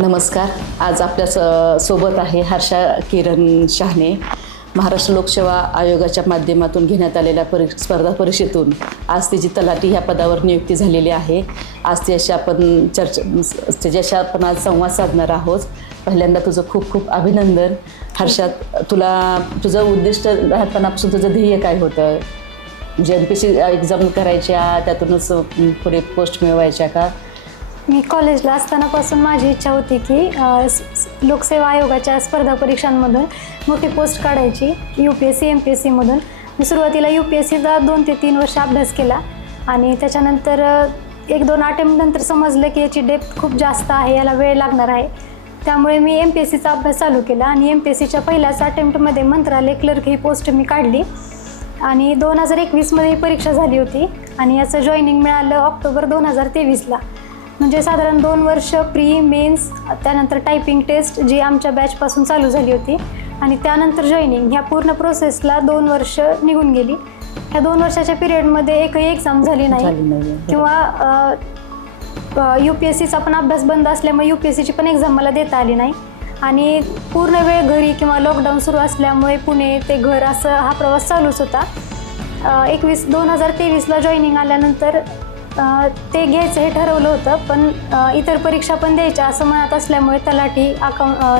नमस्कार. आज आपल्या सोबत आहे हर्षा किरण शहाणे. महाराष्ट्र लोकसेवा आयोगाच्या माध्यमातून घेण्यात आलेल्या स्पर्धा परीक्षेतून आज तिची तलाठी ह्या पदावर नियुक्ती झालेली आहे. आज त्याच्याशी आपण आज संवाद साधणार आहोत. पहिल्यांदा तुझं खूप खूप अभिनंदन. हर्षा, तुला तुझं उद्दिष्ट लहानपणापासून तुझं ध्येय काय होतं? म्हणजे MPSC एक्झाम करायच्या, त्यातूनच पुढे पोस्ट मिळवायच्या का? मी कॉलेजला असतानापासून माझी इच्छा होती की लोकसेवा आयोगाच्या स्पर्धा परीक्षांमधून मोठी पोस्ट काढायची, UPSC MPSCमधून. मी सुरुवातीला UPSCचा 2 ते 3 वर्ष अभ्यास केला आणि त्याच्यानंतर 1-2 अटेम्प्ट नंतर समजलं की याची डेप्थ खूप जास्त आहे, याला वेळ लागणार आहे. त्यामुळे मी MPSCचा अभ्यास चालू केला आणि MPSCच्या पहिल्याच अटेम्प्टमध्ये मंत्रालय क्लर्क ही पोस्ट मी काढली आणि 2021मध्ये ही परीक्षा झाली होती आणि याचं जॉईनिंग मिळालं ऑक्टोबर 2023ला. म्हणजे साधारण 2 वर्ष प्री मेन्स, त्यानंतर टायपिंग टेस्ट जी आमच्या बॅचपासून चालू झाली होती आणि त्यानंतर जॉईनिंग, ह्या पूर्ण प्रोसेसला 2 वर्ष निघून गेली. ह्या 2 वर्षाच्या पिरियडमध्ये एकही एक्झाम झाली नाही किंवा UPSCचा पण अभ्यास बंद असल्यामुळे UPSCची पण एक्झाम मला देता आली नाही आणि पूर्ण वेळ घरी किंवा लॉकडाऊन सुरू असल्यामुळे पुणे ते घर असं हा प्रवास चालूच होता. 2023ला जॉईनिंग आल्यानंतर ते घ्यायचं हे ठरवलं होतं, पण इतर परीक्षा पण द्यायच्या असं म्हणत असल्यामुळे तलाठी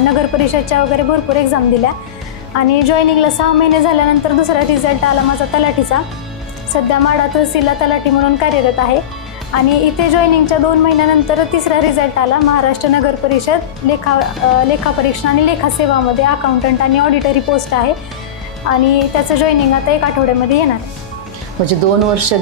नगर परिषदच्या वगैरे भरपूर एक्झाम दिल्या आणि जॉईनिंगला 6 महिने झाल्यानंतर दुसरा रिझल्ट आला माझा तलाठीचा. सध्या माढा तहसीलला तलाठी म्हणून कार्यरत आहे आणि इथे जॉईनिंगच्या 2 महिन्यानंतर तिसरा रिझल्ट आला. महाराष्ट्र नगर परिषद लेखापरीक्षण आणि लेखासेवामध्ये अकाउंटंट आणि ऑडिटरी पोस्ट आहे आणि त्याचं जॉईनिंग आता 1 आठवड्यामध्ये येणार आहे. म्हणजे 2 वर्ष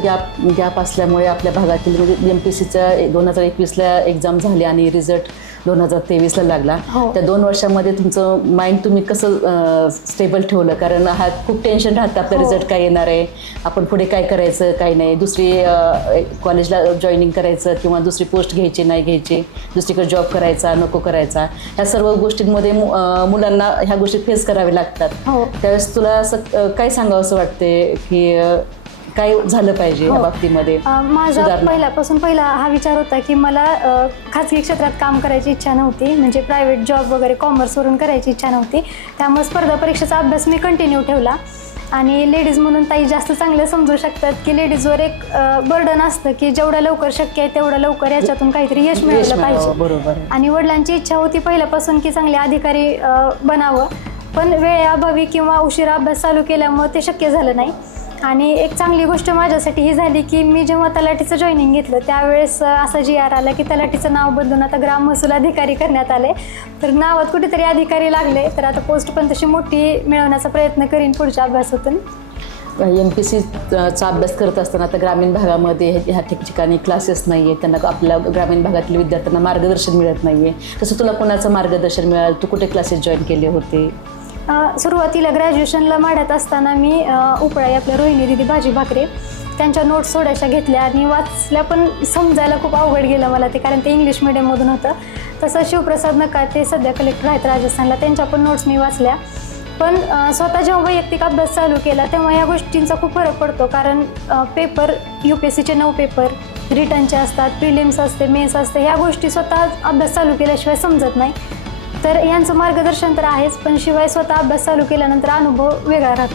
गॅप असल्यामुळे आपल्या भागातील म्हणजे MPSCच्या 2021ला एक्झाम झाली आणि रिझल्ट 2023ला लागला. त्या 2 वर्षामध्ये तुमचं माइंड तुम्ही कसं स्टेबल ठेवलं? कारण हा खूप टेन्शन राहतं, आपला रिझल्ट काय येणार आहे, आपण पुढे काय करायचं काय नाही, दुसरी कॉलेजला जॉईनिंग करायचं किंवा दुसरी पोस्ट घ्यायची नाही घ्यायची, दुसरीकडे जॉब करायचा नको करायचा, ह्या सर्व गोष्टींमध्ये मुलांना ह्या गोष्टी फेस कराव्या लागतात. त्यावेळेस तुला असं काय सांगावं असं वाटते की काय झालं पाहिजे या बाबतीमध्ये? माझा पहिला हा विचार होता की मला खाजगी क्षेत्रात काम करायची इच्छा नव्हती, म्हणजे प्रायव्हेट जॉब वगैरे कॉमर्सवरून करायची इच्छा नव्हती. त्यामुळे स्पर्धा परीक्षेचा अभ्यास मी कंटिन्यू ठेवला आणि लेडीज म्हणून ताई जास्त चांगलं समजू शकतात की लेडीजवर एक बर्डन असतं की जेवढं लवकर शक्य आहे तेवढं लवकर याच्यातून काहीतरी यश मिळवलं पाहिजे. आणि वडिलांची इच्छा होती पहिल्यापासून की चांगले अधिकारी बनावं, पण वेळेअभावी किंवा उशिरा अभ्यास चालू केल्यामुळे ते शक्य झालं नाही. आणि एक चांगली गोष्ट माझ्यासाठी ही झाली की मी जेव्हा तलाठीचं जॉईनिंग घेतलं त्यावेळेस असा GR आला की तलाठीचं नाव बदलून आता ग्राम महसूल अधिकारी करण्यात आले. तर नावात कुठेतरी अधिकारी लागले, तर आता पोस्ट पण तशी मोठी मिळवण्याचा प्रयत्न करीन पुढच्या अभ्यासातून. MPSCचा अभ्यास करत असताना आता ग्रामीण भागामध्ये ह्या ठिकाणी क्लासेस नाही आहेत, त्यांना आपल्या ग्रामीण भागातील विद्यार्थ्यांना मार्गदर्शन मिळत नाही आहे. तसं तुला कोणाचं मार्गदर्शन मिळालं? तू कुठे क्लासेस जॉईन केले होते? सुरुवातीला ग्रॅज्युएशनला माढ्यात असताना मी उपळाई आपल्या रोहिणी दिदी भाजी भाकरे त्यांच्या नोट्स थोड्याशा घेतल्या आणि वाचल्या, पण समजायला खूप अवघड गेलं मला ते, कारण ते इंग्लिश मिडियममधून होतं. तसं शिवप्रसाद नका, ते सध्या कलेक्टर आहेत राजस्थानला, त्यांच्या पण नोट्स मी वाचल्या. पण स्वतः जेव्हा वैयक्तिक अभ्यास चालू केला तेव्हा या गोष्टींचा खूप फरक पडतो, कारण पेपर UPSCचे 9 पेपर रिटर्नचे असतात, प्रिलिम्स असते, मेन्स असते, ह्या गोष्टी स्वतः अभ्यास चालू केल्याशिवाय समजत नाही. तर यांचं मार्गदर्शन तर आहेच, पण शिवाय स्वतः अभ्यास चालू केल्यानंतर अनुभव वेगळा राहतो.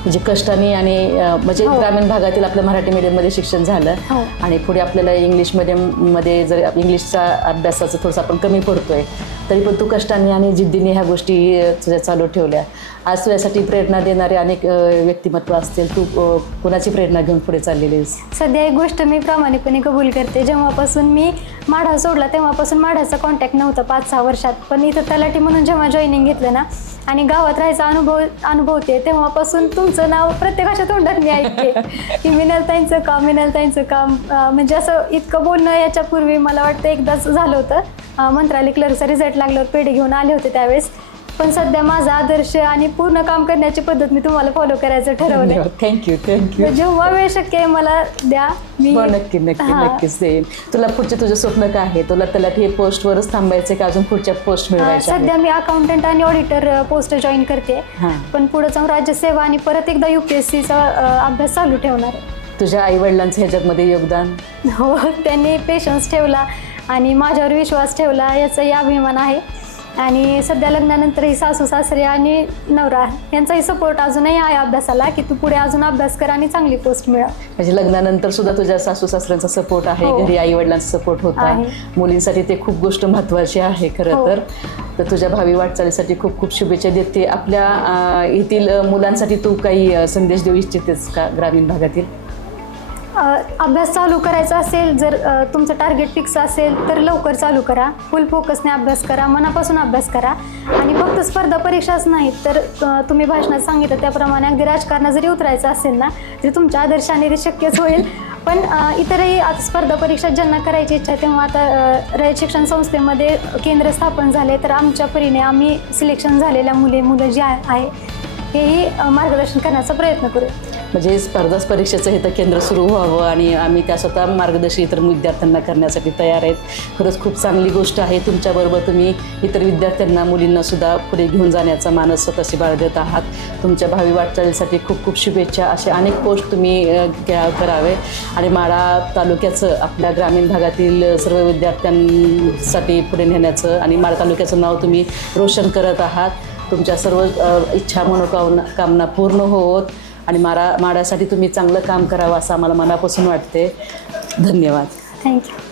म्हणजे कष्टाने आणि म्हणजे ग्रामीण भागातील आपलं मराठी मीडियममध्ये शिक्षण झालं आणि पुढे आपल्याला इंग्लिश मीडियममध्ये जर इंग्लिशचा अभ्यासाचं थोडंसं आपण कमी पडतोय, तरी पण तू कष्टाने आणि जिद्दीने ह्या गोष्टी तुझ्या चालू ठेवल्या. आज तुझ्यासाठी प्रेरणा देणारे अनेक व्यक्तिमत्व असतील, तू कोणाची प्रेरणा घेऊन पुढे चाललेली आहेस? सध्या एक गोष्ट मी प्रामाणिकपणे कबूल करते, जेव्हापासून मी माढा सोडला तेव्हापासून माढ्याचा कॉन्टॅक्ट नव्हता 5-6 वर्षात, पण इथं तलाठी म्हणून जेव्हा जॉईनिंग घेतलं ना आणि गावात राहायचा अनुभवते तेव्हापासून तुमचं नाव प्रत्येकाच्या तोंडात मी ऐकते की मिनलताईंचं काम म्हणजे असं इतकं बोलणं याच्यापूर्वी मला वाटतं एकदाच झालं होतं. मंत्रालय क्लर्कचा रिझल्ट लागल्यावर पेढे घेऊन आले होते त्यावेळेस. पण सध्या माझा आदर्श आणि पूर्ण काम करण्याची पद्धत मी तुम्हाला फॉलो करायचं ठरवलं. थँक्यू. जेव्हा वेळ शक्य आहे मला द्या, मी नक्कीच देईन. तुला पुढचे तुझे स्वप्न काय आहे? तुला तलाठी पोस्टवरच थांबायचे का अजून पुढच्या पोस्ट मिळवायच्या? सध्या मी अकाउंटंट आणि ऑडिटर पोस्ट जॉईन करते, पण पुढे जाऊन राज्यसेवा आणि परत एकदा UPSCचा अभ्यास चालू ठेवणार. तुझ्या आई वडिलांचं ह्याच्यामध्ये योगदान? हो, त्यांनी पेशन्स ठेवला आणि माझ्यावर विश्वास ठेवला याचाही अभिमान आहे. आणि सध्या लग्नानंतरही सासू सासरे आणि नवरा यांचाही सपोर्ट अजूनही आहे अभ्यासाला, की तू पुढे अजून अभ्यास कर आणि चांगली पोस्ट मिळव. म्हणजे लग्नानंतर सुद्धा तुझ्या सासू सासऱ्यांचा सपोर्ट आहे, हो. घरी आई वडिलांचा सपोर्ट होता. आहे. मुलींसाठी ते खूप गोष्ट महत्त्वाची आहे खरं हो. तर तुझ्या भावी वाटचालीसाठी खूप खूप शुभेच्छा देते. आपल्या येथील मुलांसाठी तू काही संदेश देऊ इच्छितेस का ग्रामीण भागातील? अभ्यास चालू करायचा असेल, जर तुमचं टार्गेट फिक्स असेल तर लवकर चालू करा. फुल फोकसने अभ्यास करा, मनापासून अभ्यास करा. आणि फक्त स्पर्धा परीक्षाच नाहीत तर तुम्ही भाषणात सांगितलं त्याप्रमाणे अगदी राजकारणात जरी उतरायचं असेल ना, तरी तुमच्या आदर्शाने ते शक्यच होईल. पण इतरही आता स्पर्धा परीक्षा ज्यांना करायची इच्छा आहे तेव्हा आता रयत शिक्षण संस्थेमध्ये केंद्र स्थापन झाले, तर आमच्या परीने आम्ही सिलेक्शन झालेल्या मुलं जे आहे हेही मार्गदर्शन करण्याचा प्रयत्न करू. म्हणजे स्पर्धा परीक्षेचं हे तर केंद्र सुरू व्हावं आणि आम्ही त्या स्वतः मार्गदर्शन इतर विद्यार्थ्यांना करण्यासाठी तयार आहेत. खरंच खूप चांगली गोष्ट आहे. तुमच्याबरोबर तुम्ही इतर विद्यार्थ्यांना मुलींना सुद्धा पुढे घेऊन जाण्याचा मानस स्वतःशी बाळगत आहात. तुमच्या भावी वाटचालीसाठी खूप खूप शुभेच्छा. असे अनेक पोस्ट तुम्ही करावे आणि माढा तालुक्याचं आपल्या ग्रामीण भागातील सर्व विद्यार्थ्यांसाठी पुढे नेण्याचं आणि माढा तालुक्याचं नाव तुम्ही रोशन करत आहात. तुमच्या सर्व इच्छा मनोकामना पूर्ण होत आणि माढ्यासाठी तुम्ही चांगलं काम करावं असं आम्हाला मनापासून वाटते. धन्यवाद. थँक्यू.